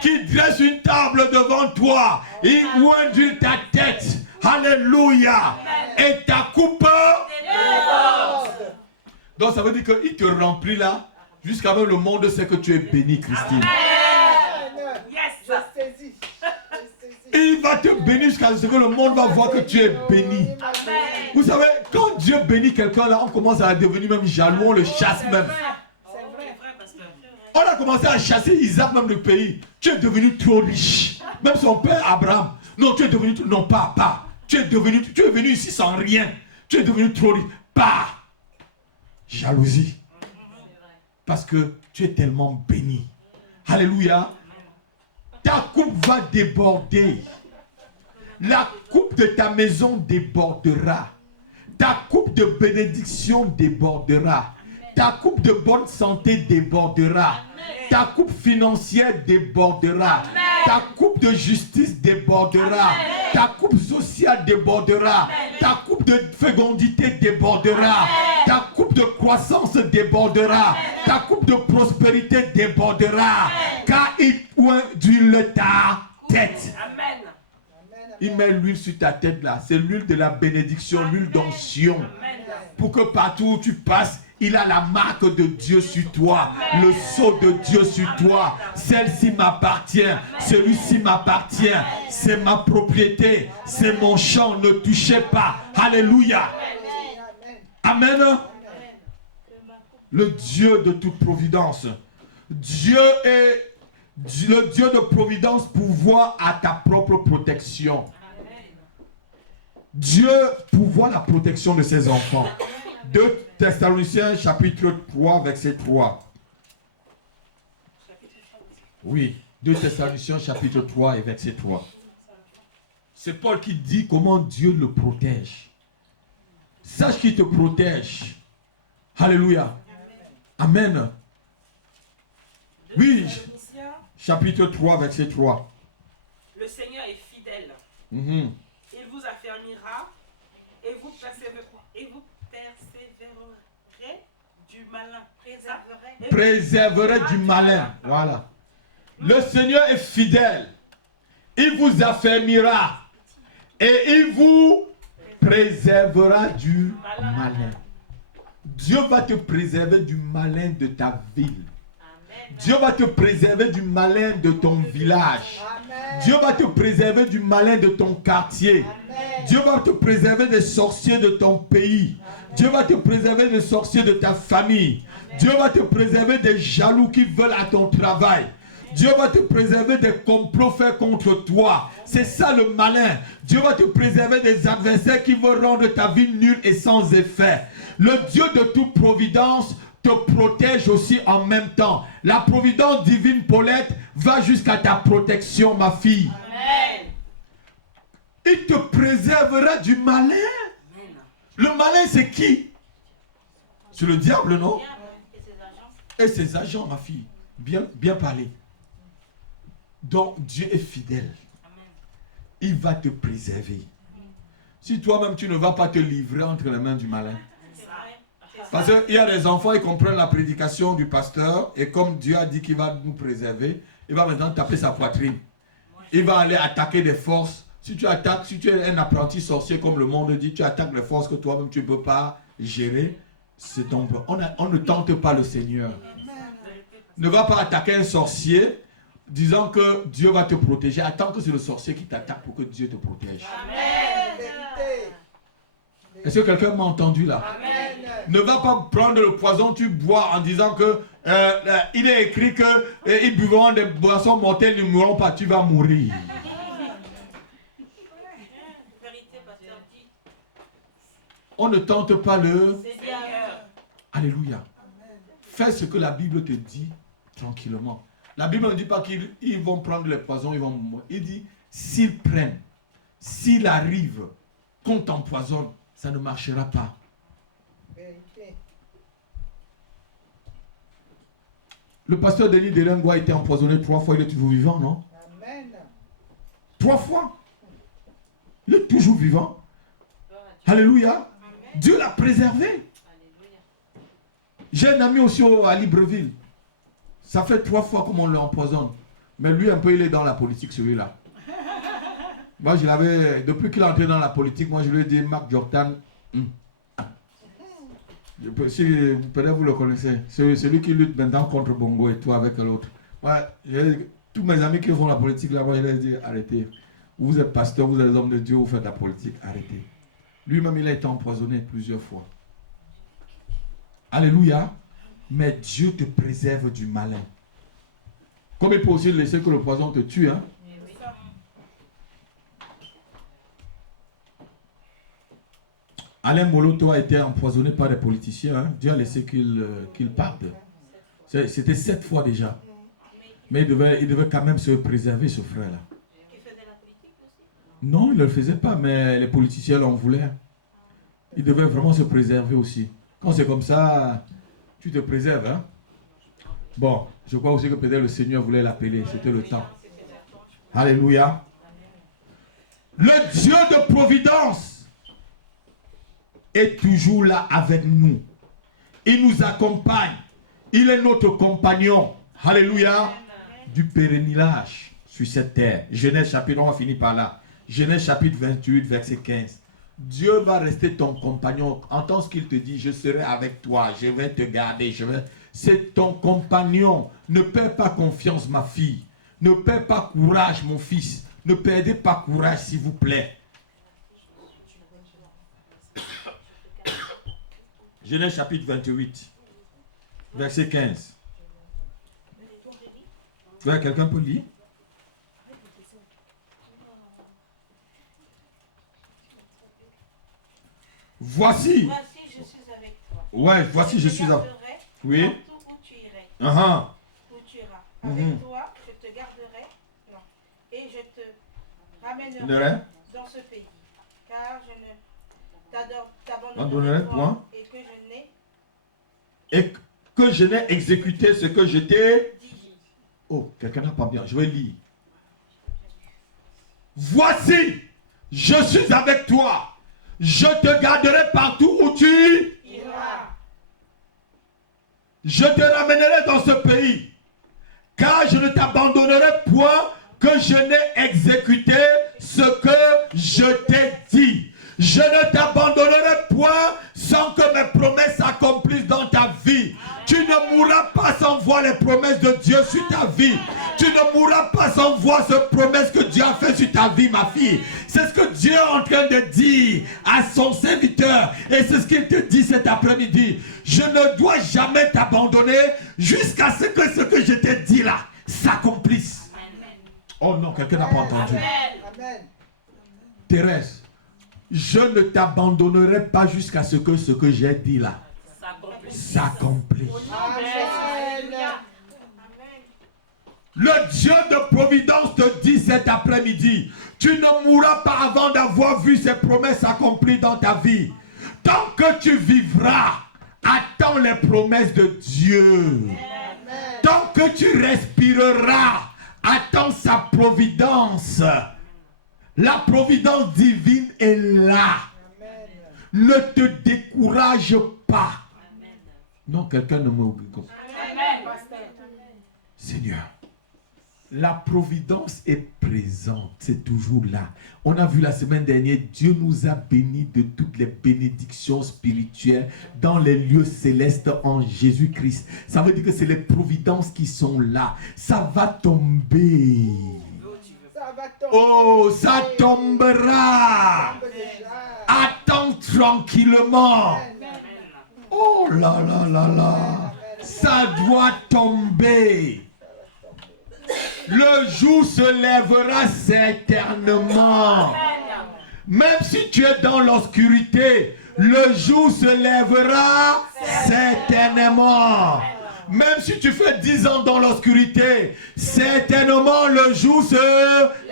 qui dresse une table devant toi, il induit ta tête, alléluia, et ta coupe déborde. Donc ça veut dire qu'il te remplit là, jusqu'à même le monde sait que tu es béni, Christine. Il va te bénir jusqu'à ce que le monde va voir que tu es béni. Vous savez, quand Dieu bénit quelqu'un là, on commence à devenir même jaloux, on le chasse même. On a commencé à chasser Isaac même du pays. Tu es devenu trop riche. Même son père Abraham. Non, tu es devenu, non pas. Tu es venu ici sans rien. Tu es devenu trop riche. Pas. Jalousie. Parce que tu es tellement béni. Alléluia. Ta coupe va déborder. La coupe de ta maison débordera. Ta coupe de bénédiction débordera. Ta coupe de bonne santé débordera. Ta coupe financière débordera. Ta coupe de justice débordera. Ta coupe sociale débordera. Ta coupe de fécondité débordera. Ta coupe de croissance débordera. Ta coupe de prospérité débordera. Car il induit ta tête. Il met l'huile sur ta tête là. C'est l'huile de la bénédiction, l'huile d'onction. Pour que partout où tu passes, il a la marque de Dieu sur toi, le sceau de Dieu sur toi. Celle-ci m'appartient, celui-ci m'appartient, c'est ma propriété, c'est mon champ, ne touchez pas. Alléluia. Amen. Le Dieu de toute providence. Dieu est le Dieu de providence pourvoit à ta propre protection. Dieu pourvoit la protection de ses enfants. 2 Thessaloniciens chapitre 3 verset 3. Oui, 2 Thessaloniciens chapitre 3 et verset 3. C'est Paul qui dit comment Dieu le protège. Sache qu'il te protège. Alléluia. Amen. Oui. Chapitre 3, verset 3. Le Seigneur est fidèle. Mhm. Il vous affermira et vous persévérerez du malin. Préserverait du malin. Voilà. Le Seigneur est fidèle. Il vous affermira et il vous préservera du malin. Dieu va te préserver du malin de ta ville. Dieu va te préserver du malin de ton village. Dieu va te préserver du malin de ton quartier. Dieu va te préserver des sorciers de ton pays. Dieu va te préserver des sorciers de ta famille. Dieu va te préserver des jaloux qui veulent à ton travail. Dieu va te préserver des complots faits contre toi. C'est ça le malin. Dieu va te préserver des adversaires qui veulent rendre ta vie nulle et sans effet. Le Dieu de toute providence te protège aussi en même temps. La providence divine, Paulette, va jusqu'à ta protection, ma fille. Amen. Il te préservera du malin. Le malin, c'est qui? C'est le diable, non? Et ses agents, ma fille. Bien parlé. Donc, Dieu est fidèle. Il va te préserver. Si toi-même, tu ne vas pas te livrer entre les mains du malin. Parce qu'il y a des enfants, ils comprennent la prédication du pasteur. Et comme Dieu a dit qu'il va nous préserver, il va maintenant taper sa poitrine. Il va aller attaquer des forces. Si tu attaques, si tu es un apprenti sorcier, comme le monde dit, tu attaques les forces que toi-même tu ne peux pas gérer. C'est ton... on ne tente pas le Seigneur. Ne va pas attaquer un sorcier disant que Dieu va te protéger. Attends que c'est le sorcier qui t'attaque pour que Dieu te protège. Amen. Est-ce que quelqu'un m'a entendu là? Amen. Ne va pas prendre le poison, tu bois en disant que il est écrit que ils buvront des boissons mortelles, ils ne mourront pas, tu vas mourir. On ne tente pas le Seigneur. Alléluia. Fais ce que la Bible te dit tranquillement. La Bible ne dit pas qu'ils vont prendre les poisons, ils vont mourir. Il dit, s'ils prennent, s'il arrive qu'on t'empoisonne, ça ne marchera pas. Le pasteur Denis Delengo a été empoisonné 3 fois, il est toujours vivant, non? Amen. 3 fois. Il est toujours vivant. Alléluia. Amen. Dieu l'a préservé. Alléluia. J'ai un ami aussi à Libreville. Ça fait 3 fois qu'on l'empoisonne. Mais lui, un peu, il est dans la politique, celui-là. Moi, je l'avais, depuis qu'il est entré dans la politique, moi, je lui ai dit, Marc Jordan, si peut-être vous le connaissez, c'est celui qui lutte maintenant contre Bongo et toi avec l'autre. Ouais, tous mes amis qui font la politique là-bas, je leur ai dit, arrêtez. Vous êtes pasteur, vous êtes hommes de Dieu, vous faites la politique, arrêtez. Lui-même, il a été empoisonné plusieurs fois. Alléluia. Mais Dieu te préserve du malin. Comme il peut aussi laisser que le poison te tue, hein. Alain Moloto a été empoisonné par des politiciens. Hein. Dieu a laissé qu'il parte. C'était 7 fois déjà. Mais il devait quand même se préserver, ce frère-là. Il faisait la politique aussi? Non, il ne le faisait pas, mais les politiciens l'en voulaient. Il devait vraiment se préserver aussi. Quand c'est comme ça, tu te préserves. Hein? Bon, je crois aussi que peut-être le Seigneur voulait l'appeler. C'était le temps. Alléluia. Le Dieu de providence est toujours là avec nous. Il nous accompagne. Il est notre compagnon. Alléluia. Du pérennage sur cette terre. Genèse chapitre, on va finir par là. Genèse chapitre 28, verset 15. Dieu va rester ton compagnon. Entends ce qu'il te dit. Je serai avec toi. Je vais te garder. C'est ton compagnon. Ne perds pas confiance, ma fille. Ne perds pas courage, mon fils. Ne perdez pas courage, s'il vous plaît. Genèse chapitre 28, verset 15. Ouais, quelqu'un peut lire? Voici. Voici, je suis avec toi. Ouais, voici, je suis avec toi. Oui. Partout où tu irais. Uh-huh. Où tu iras. Avec toi, je te garderai amènerai dans ce pays, car je ne t'abandonnerai point et que je n'ai exécuté ce que je t'ai dit. Oh, quelqu'un n'a pas bien. Je vais lire. Voici, je suis avec toi. Je te garderai partout où tu iras. Je te ramènerai dans ce pays, car je ne t'abandonnerai point que je n'ai exécuté ce que je t'ai dit. Je ne t'abandonnerai point sans que mes promesses s'accomplissent dans ta vie. Tu ne mourras pas sans voir les promesses de Dieu sur ta vie. Tu ne mourras pas sans voir ces promesses que Dieu a fait sur ta vie, ma fille. C'est ce que Dieu est en train de dire à son serviteur. Et c'est ce qu'il te dit cet après-midi. Je ne dois jamais t'abandonner jusqu'à ce que je t'ai dit là s'accomplisse. Oh non, quelqu'un n'a pas entendu. Amen. Thérèse, je ne t'abandonnerai pas jusqu'à ce que j'ai dit là s'accomplisse. Le Dieu de providence te dit cet après-midi, tu ne mourras pas avant d'avoir vu ces promesses accomplies dans ta vie. Tant que tu vivras, attends les promesses de Dieu. Tant que tu respireras, attends sa providence. La providence divine est là. Ne te décourage pas. Non, quelqu'un ne me dit comme Seigneur, la providence est présente, c'est toujours là. On a vu la semaine dernière, Dieu nous a bénis de toutes les bénédictions spirituelles dans les lieux célestes en Jésus-Christ. Ça veut dire que c'est les providences qui sont là. Ça va tomber. Oh, ça tombera. Attends tranquillement. Oh là là là là. Ça doit tomber. Le jour se lèvera certainement. Même si tu es dans l'obscurité, le jour se lèvera certainement. Même si tu fais 10 ans dans l'obscurité, certainement le jour se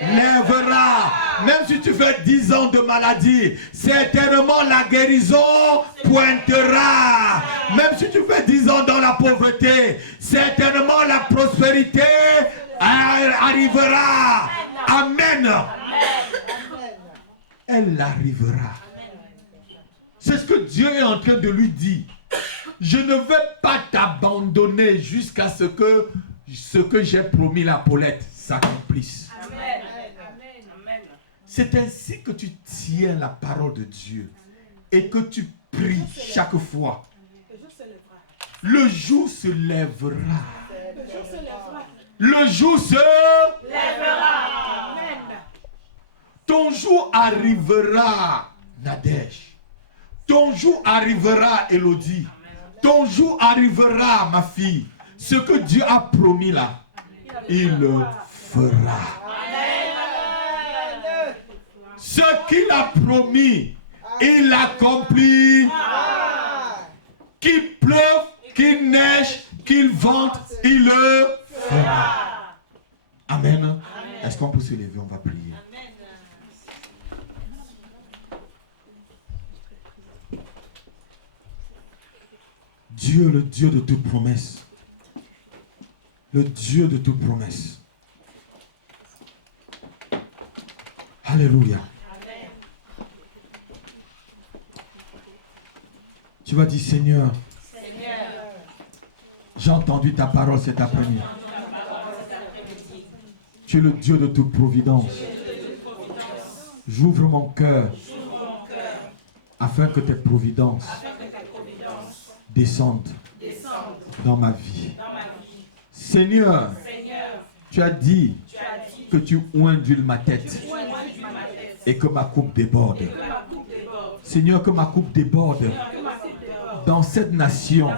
lèvera. Même si tu fais 10 ans de maladie, certainement la guérison pointera. Même si tu fais 10 ans dans la pauvreté, certainement la prospérité arrivera. Amen. Elle arrivera. C'est ce que Dieu est en train de lui dire. Je ne vais pas t'abandonner jusqu'à ce que j'ai promis la Paulette s'accomplisse. C'est ainsi que tu tiens la parole de Dieu et que tu pries chaque fois. Le jour se lèvera. Le jour se lèvera. Ton jour arrivera, Nadège. Ton jour arrivera, Élodie. Ton jour arrivera, ma fille. Ce que Dieu a promis là, il le fera. Ce qu'il a promis, il l'accomplit. Qu'il pleuve, qu'il neige, qu'il vente, il le fera. Amen. Est-ce qu'on peut se lever? On va prier. Dieu, le Dieu de toute promesse. Le Dieu de toute promesse. Alléluia. Amen. Tu vas dire, Seigneur, j'ai entendu ta parole cet après-midi. Tu es le Dieu de toute providence. J'ouvre mon cœur afin que tes providences descendent dans ma vie. Seigneur, tu as dit que tu oindules ma tête et que ma coupe déborde. Seigneur, que ma coupe déborde dans cette nation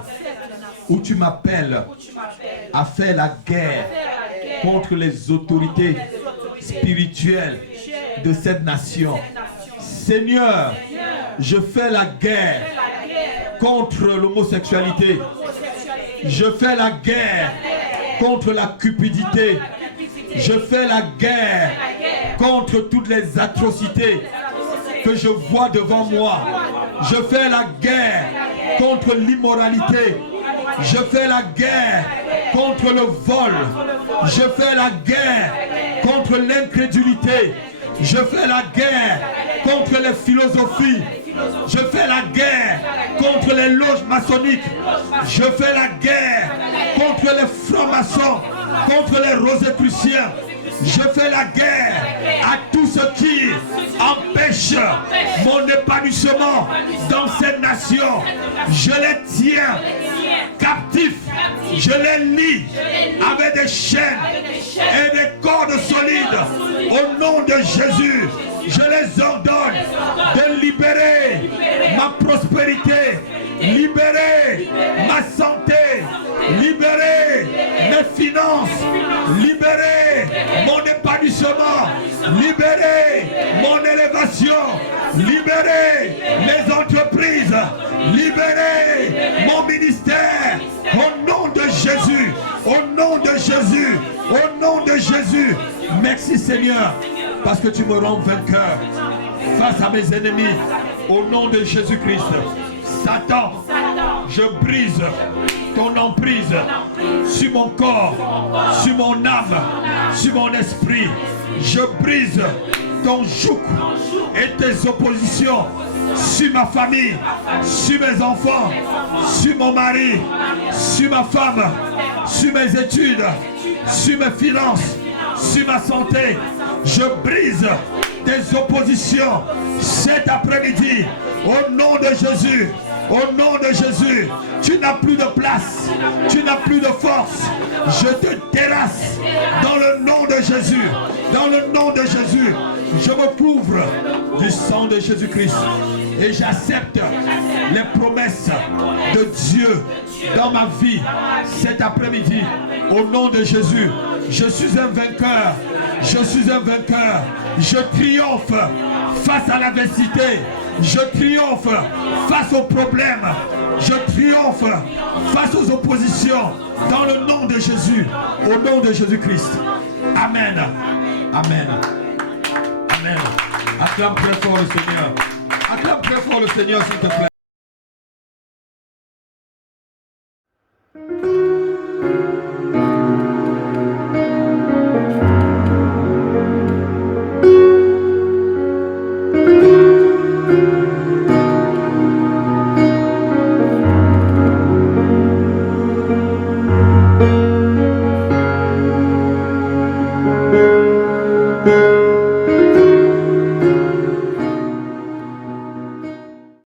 où tu m'appelles à faire la guerre contre les autorités spirituelles de cette nation. Seigneur, je fais la guerre contre l'homosexualité. Je fais la guerre contre la cupidité. Je fais la guerre contre toutes les atrocités que je vois devant moi. Je fais la guerre contre l'immoralité. Je fais la guerre contre le vol. Je fais la guerre contre l'incrédulité. Je fais la guerre contre les philosophies. Je fais la guerre contre les loges maçonniques. Je fais la guerre contre les francs-maçons, contre les rosicruciens. Je fais la guerre à tout ce qui empêche mon épanouissement dans cette nation. Je les tiens captifs. Je les lie avec des chaînes et des cordes solides. Au nom de Jésus, je les ordonne de libérer ma prospérité, libérer ma santé, libérer mes finances, libérer mon épanouissement, libérer mon élévation, libérer mes entreprises, libérer mon ministère. Au nom de Jésus, au nom de Jésus, au nom de Jésus. Merci Seigneur, parce que tu me rends vainqueur face à mes ennemis. Au nom de Jésus-Christ. Satan, je brise ton emprise sur mon corps, sur mon âme, sur mon esprit. Je brise ton joug et tes oppositions sur ma famille, sur mes enfants, sur mon mari, sur ma femme, sur mes études, sur mes finances, sur ma santé. Je brise tes oppositions cet après-midi au nom de Jésus. Au nom de Jésus, tu n'as plus de place, tu n'as plus de force. Je te terrasse dans le nom de Jésus. Dans le nom de Jésus, je me couvre du sang de Jésus-Christ et j'accepte les promesses de Dieu dans ma vie cet après-midi. Au nom de Jésus, je suis un vainqueur. Je suis un vainqueur. Je triomphe face à l'adversité. Je triomphe face aux problèmes. Je triomphe face aux oppositions. Dans le nom de Jésus. Au nom de Jésus-Christ. Amen. Amen. Amen. Acclame très fort le Seigneur. Acclame très fort le Seigneur, s'il te plaît.